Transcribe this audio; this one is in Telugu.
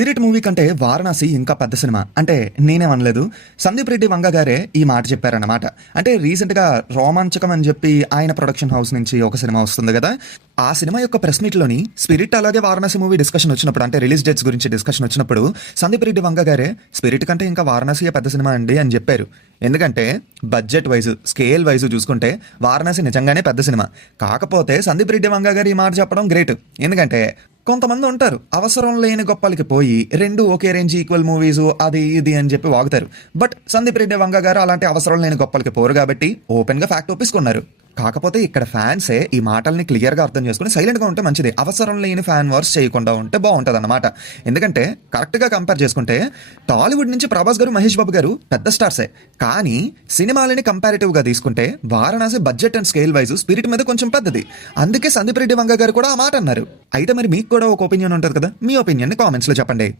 స్పిరిట్ మూవీ కంటే వారణాసి ఇంకా పెద్ద సినిమా అంటే నేనేమనలేదు. సందీప్ రెడ్డి వంగ గారే ఈ మాట చెప్పారన్నమాట. అంటే రీసెంట్గా రోమాంచకం అని చెప్పి ఆయన ప్రొడక్షన్ హౌస్ నుంచి ఒక సినిమా వస్తుంది కదా, ఆ సినిమా యొక్క ప్రెస్ మీట్లోని స్పిరిట్ అలాగే వారణాసి మూవీ డిస్కషన్ వచ్చినప్పుడు, అంటే రిలీజ్ డేట్స్ గురించి డిస్కషన్ వచ్చినప్పుడు సందీప్ రెడ్డి వంగ గారే స్పిరిట్ కంటే ఇంకా వారణాసి పెద్ద సినిమా అండి అని చెప్పారు. ఎందుకంటే బడ్జెట్ వైజ్, స్కేల్ వైజ్ చూసుకుంటే వారణాసి నిజంగానే పెద్ద సినిమా. కాకపోతే సందీప్ రెడ్డి వంగ గారు ఈ మాట చెప్పడం గ్రేట్. ఎందుకంటే కొంతమంది ఉంటారు అవసరం లేని గొప్పలకి పోయి రెండు ఒకే రేంజ్ ఈక్వల్ మూవీస్ అది ఇది అని చెప్పి వాగుతారు. బట్ సందీప్ రెడ్డి వంగ గారు అలాంటి అవసరం లేని గొప్పలకి పోరు కాబట్టి ఓపెన్ గా ఫ్యాక్ట్ ఒప్పించుకున్నారు. కాకపోతే ఇక్కడ ఫ్యాన్సే ఈ మాటల్ని క్లియర్గా అర్థం చేసుకుని సైలెంట్గా ఉంటే మంచిది. అవసరం లేని ఫ్యాన్ వార్స్ చేయకుండా ఉంటే బాగుంటుంది అన్నమాట. ఎందుకంటే కరెక్ట్గా కంపేర్ చేసుకుంటే టాలీవుడ్ నుంచి ప్రభాస్ గారు, మహేష్ బాబు గారు పెద్ద స్టార్సే. కానీ సినిమాలని కంపారిటివ్గా తీసుకుంటే Varanasi budget and scale wise spirit మీద కొంచెం పెద్దది. అందుకే సందీప్ రెడ్డి వంగ గారు కూడా ఆ మాట అన్నారు. అయితే మరి మీకు కూడా ఒక ఒపీనియన్ ఉంటుంది కదా, మీ ఒపీనియన్ని కామెంట్స్లో చెప్పండి.